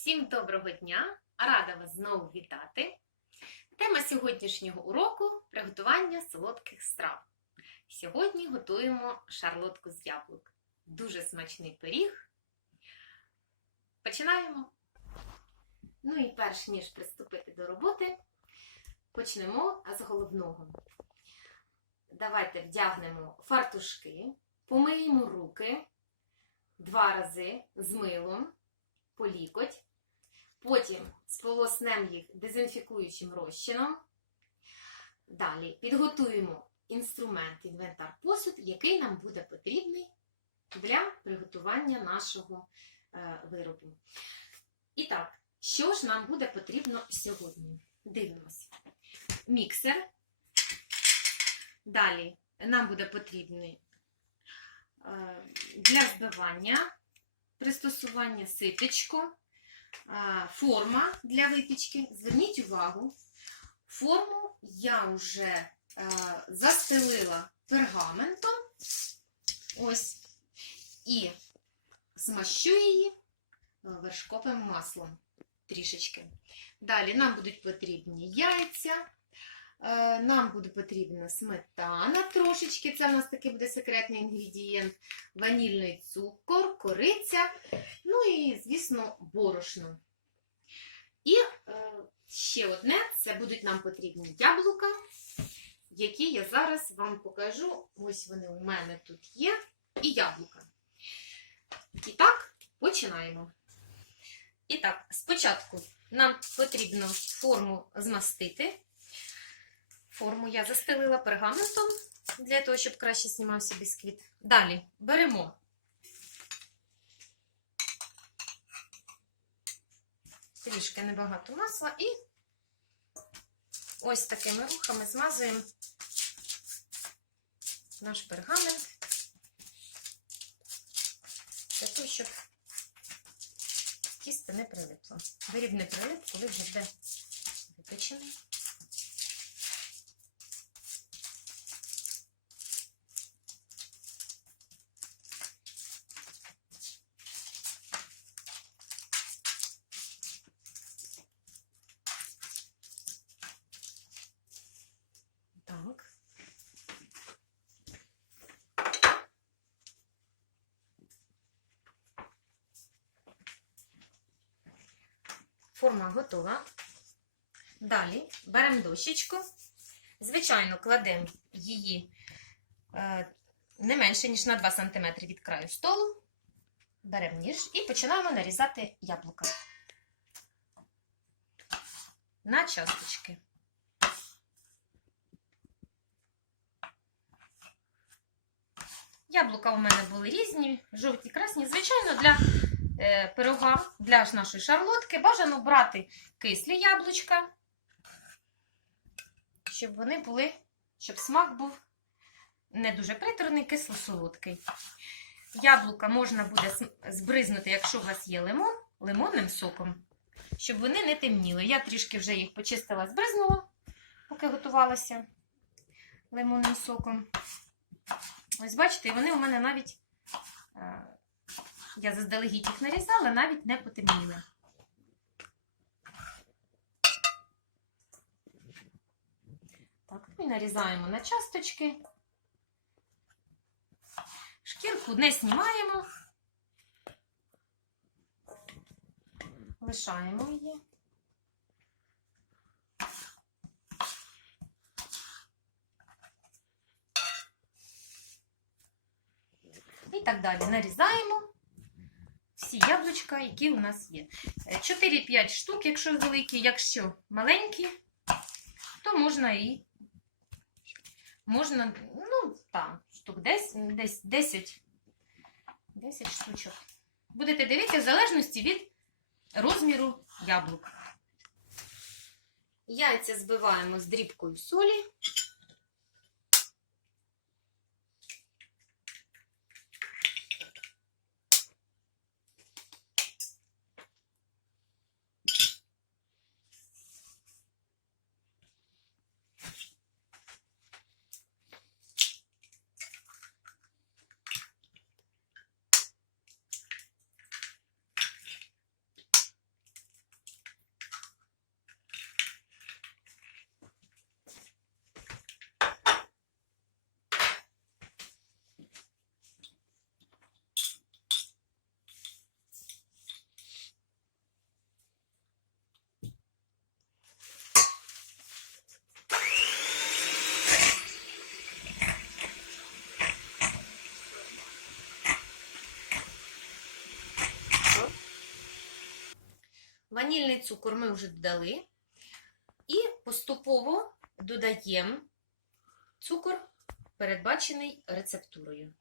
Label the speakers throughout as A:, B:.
A: Всім доброго дня! Рада вас знову вітати. Тема сьогоднішнього уроку приготування солодких страв. Сьогодні готуємо шарлотку з яблук. Дуже смачний пиріг. Починаємо. Ну і перш ніж приступити до роботи, почнемо з головного. Давайте вдягнемо фартушки, помиємо руки два рази з милом по лікоть. Потім сполоснемо їх дезінфікуючим розчином. Далі підготуємо інструмент, інвентар, посуд, який нам буде потрібний для приготування нашого е, виробу. І так, що ж нам буде потрібно сьогодні? Дивимось. Міксер. Далі нам буде потрібний е, для збивання пристосування ситечко, а, форма для випічки. Зверніть увагу, форму я вже е, застелила пергаментом. Ось, і змащу її е, вершковим маслом трішечки. Далі нам будуть потрібні яйця. е, Нам буде потрібна сметана трошечки, це в нас такий буде секретний інгредієнт, ванільний цукор, кориця, ну і, звісно, борошно. І е, ще одне це будуть нам потрібні яблука, які я зараз вам покажу. Ось вони у мене тут є, і яблука. І так, починаємо. І так, спочатку нам потрібно форму змастити. Форму я застелила пергаментом для того, щоб краще знімався бісквіт. Далі беремо трішки небагато масла і ось такими рухами змазуємо наш пергамент для того, щоб тісто не прилипло. Виріб не прилип, коли вже буде випечений. Так. Форма готова. Далі беремо дощечку. Звичайно, кладемо її е, не менше, ніж на 2 см від краю столу. Беремо ніж і починаємо нарізати яблука на часточки. Яблука у мене були різні, жовті, красні. Звичайно, для пирога, для нашої шарлотки бажано брати кислі яблучка, щоб вони були, щоб смак був не дуже приторний, кисло-солодкий. Яблука можна буде збризнути, якщо у вас є лимон, лимонним соком, щоб вони не темніли. Я трішки вже їх почистила, збризнула, поки готувалася лимонним соком. Ось бачите, вони у мене навіть, е, я заздалегідь їх нарізала, навіть не потемніли. Так, ну і нарізаємо на часточки. Шкірку не знімаємо. Лишаємо її. І так далі. Нарізаємо всі яблучка, які у нас є. Е, 4-5 штук, якщо великі, якщо маленькі, то можна і можна, ну, там, штук десь, десь 10, 10 штучок. Будете дивитися в залежності від розміру яблук. Яйця збиваємо з дрібкою солі. Ванільний цукор ми вже додали. І поступово додаємо цукор, передбачений рецептурою.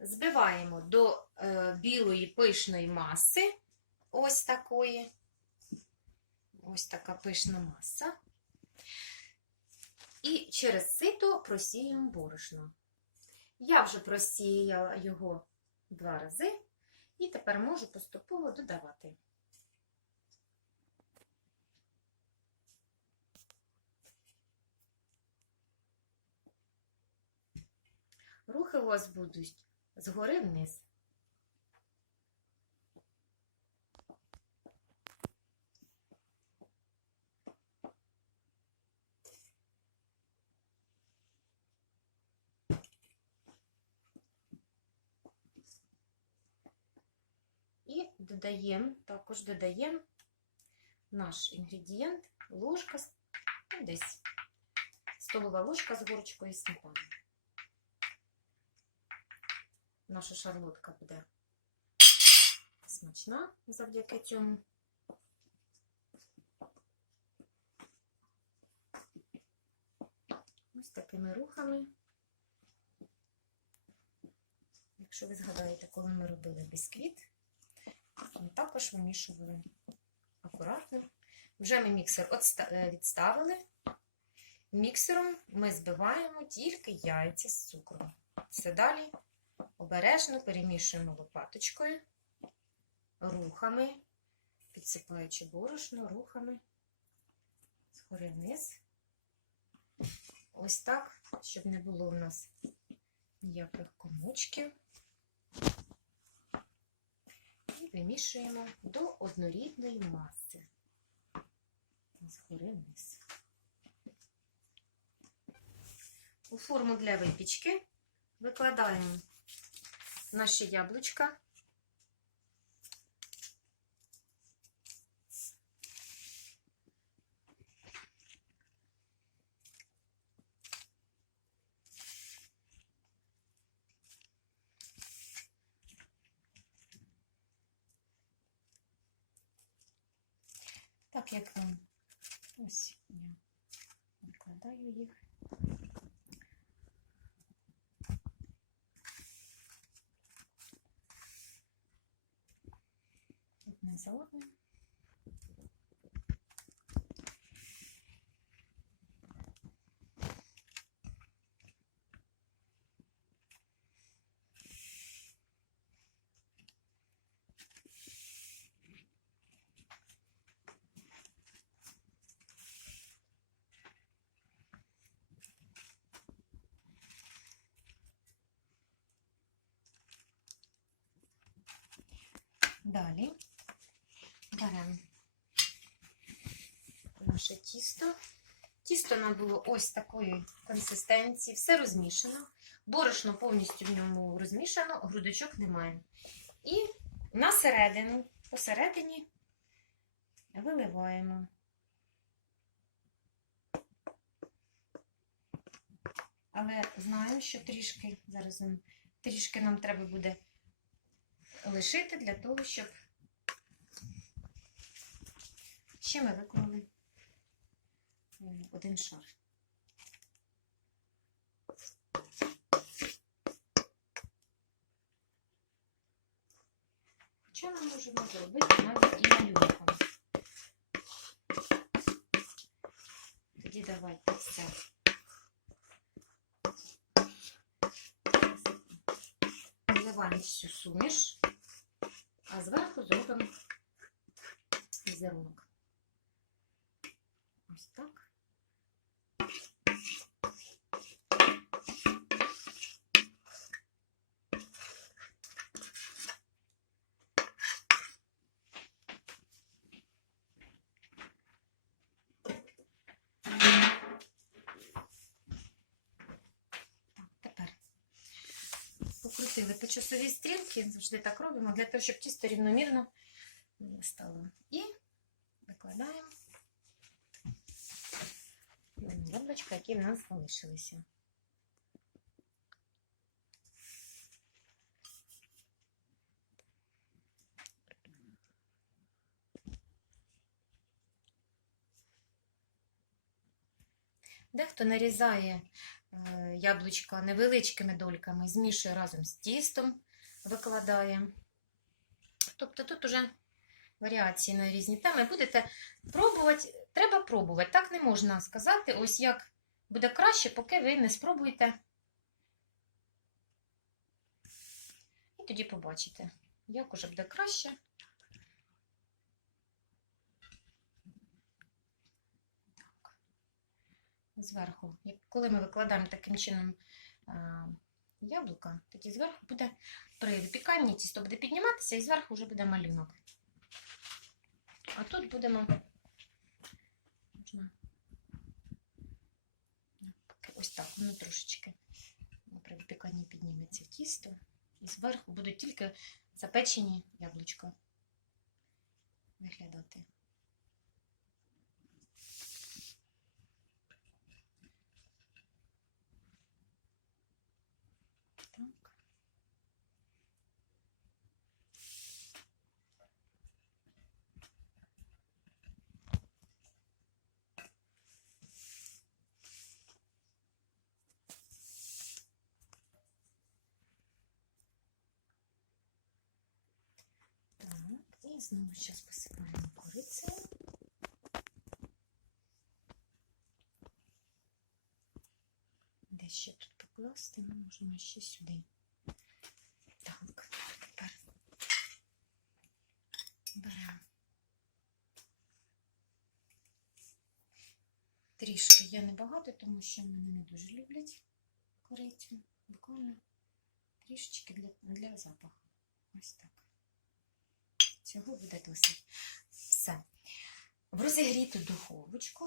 A: Збиваємо до білої пишної маси. Ось такої. Ось така пишна маса. І через сито просіємо борошно. Я вже просіяла його два рази, і тепер можу поступово додавати. Рухи у вас будуть згори вниз. І додаємо, також додаємо наш інгредієнт, ложка, ну, десь столова ложка з горочкою сметани. Наша шарлотка буде смачна завдяки цьому. Ось такими рухами. Якщо ви згадаєте, коли ми робили бісквіт, також вимішували акуратно. Вже ми міксер е, відставили. Міксером ми збиваємо тільки яйця з цукром. Все далі обережно перемішуємо лопаточкою, рухами, підсипаючи борошно, рухами згори вниз. Ось так, щоб не було в нас ніяких комочків. І вимішуємо до однорідної маси. Згори вниз. У форму для випічки викладаємо наші яблучка. Викладаю їх. одне за одним. Далі беремо наше тісто. Тісто нам було ось такої консистенції, все розмішано. Борошно повністю в ньому розмішано, грудочок немає. І на середину, посередині виливаємо. Але знаємо, що трішки, зараз трішки нам треба буде лишити для того, щоб ще ми виконали один шар. Хоча ми можемо зробити навіть і малюнком. Тоді давайте все. Вливаємо всю суміш, а зверху зробимо візерунок. Ось так. Так, тепер покрутимо закрутили по часовій стрілці, завжди так робимо, для того, щоб тісто рівномірно стало. І викладаємо яблучка, які в нас залишилися. Дехто нарізає яблучка невеличкими дольками, змішує разом з тістом, викладає. Тобто тут уже варіації на різні теми. Будете пробувати, треба пробувати. Так не можна сказати, ось як буде краще, поки ви не спробуєте. І тоді побачите, як уже буде краще. Зверху, коли ми викладаємо таким чином яблука, тоді зверху буде при випіканні тісто буде підніматися і зверху вже буде малюнок. А тут будемо ось так, воно трошечки при випіканні підніметься тісто. І зверху будуть тільки запечені яблучка виглядати. Так. Так, і знову зараз посипаємо корицею. Де ще тут покласти, ми можемо ще сюди. Так, тепер беремо. Трішки я небагато, тому що мене не дуже люблять корицю. Буквально трішечки для, для запаху. Ось так. Цього буде досить. Все. В розігріту духовочку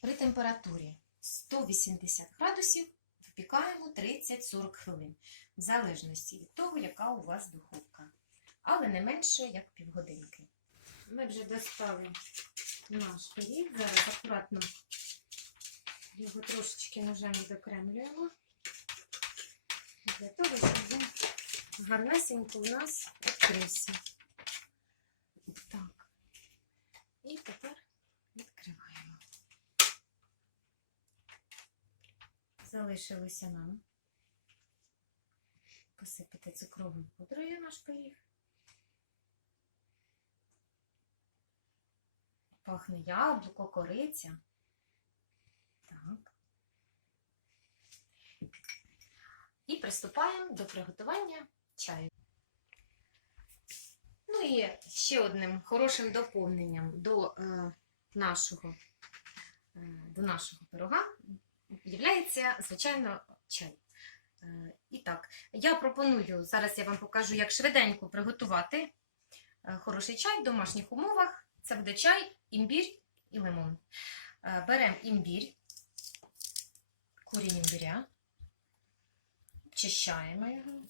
A: при температурі 180 градусів випікаємо 30-40 хвилин, в залежності від того, яка у вас духовка. Але не менше, як півгодинки. Ми вже достали наш пиріг. Зараз акуратно його трошечки ножем відокремлюємо. Для того, щоб він гарнесенько у нас відкрився. Так. І тепер відкриваємо. Залишилося нам посипати цукровою пудрою наш пиріг. Пахне яблуко, кориця. Так. І приступаємо до приготування чаю. І ще одним хорошим доповненням до е, нашого, е, до нашого пирога є, звичайно, чай. Е, і так, я пропоную, зараз я вам покажу, як швиденько приготувати е, хороший чай в домашніх умовах. Це буде чай, імбір і лимон. Е, беремо імбір, корінь імбиря, очищаємо його.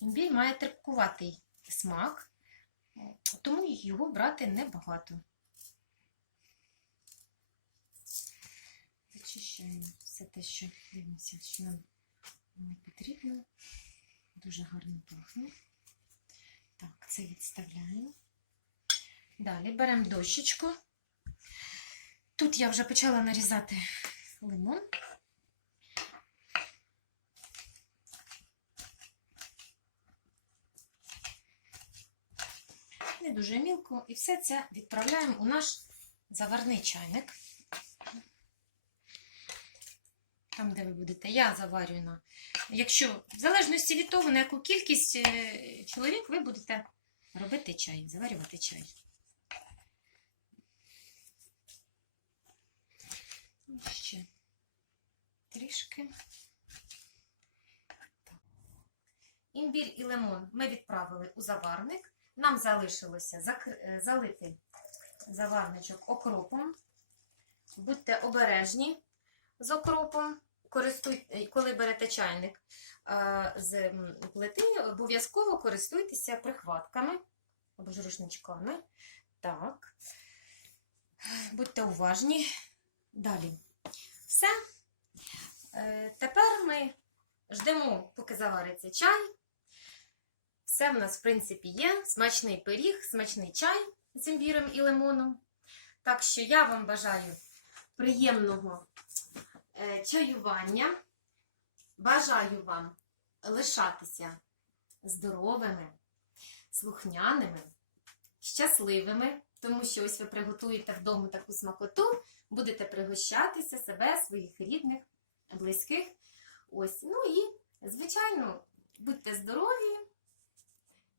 A: Імбір має терпкуватий смак, тому його брати небагато. Зачищаємо все те, що дивимося, що нам не потрібно. Дуже гарно пахне. Так, це відставляємо. Далі беремо дощечку. Тут я вже почала нарізати лимон. Не дуже мілко, і все це відправляємо у наш заварний чайник. Там, де ви будете, я заварюю на. Якщо, в залежності від того, на яку кількість е, чоловік ви будете робити чай, заварювати чай. Ще трішки. Імбір і лимон ми відправили у заварник. Нам залишилося закр... е, залити заварничок окропом. будьте обережні з окропом. Користуй, коли берете чайник е, з плити, обов'язково користуйтеся прихватками або ж рушничками. Так. Будьте уважні. Далі. Все. Е, Тепер ми ждемо, поки завариться чай. Все в нас, в принципі, є. Смачний пиріг, смачний чай з імбірем і лимоном. Так що я вам бажаю приємного е, чаювання. Бажаю вам лишатися здоровими, слухняними, щасливими, тому що ось ви приготуєте вдома таку смакоту, будете пригощатися себе, своїх рідних, близьких. Ось, ну і, звичайно, будьте здорові.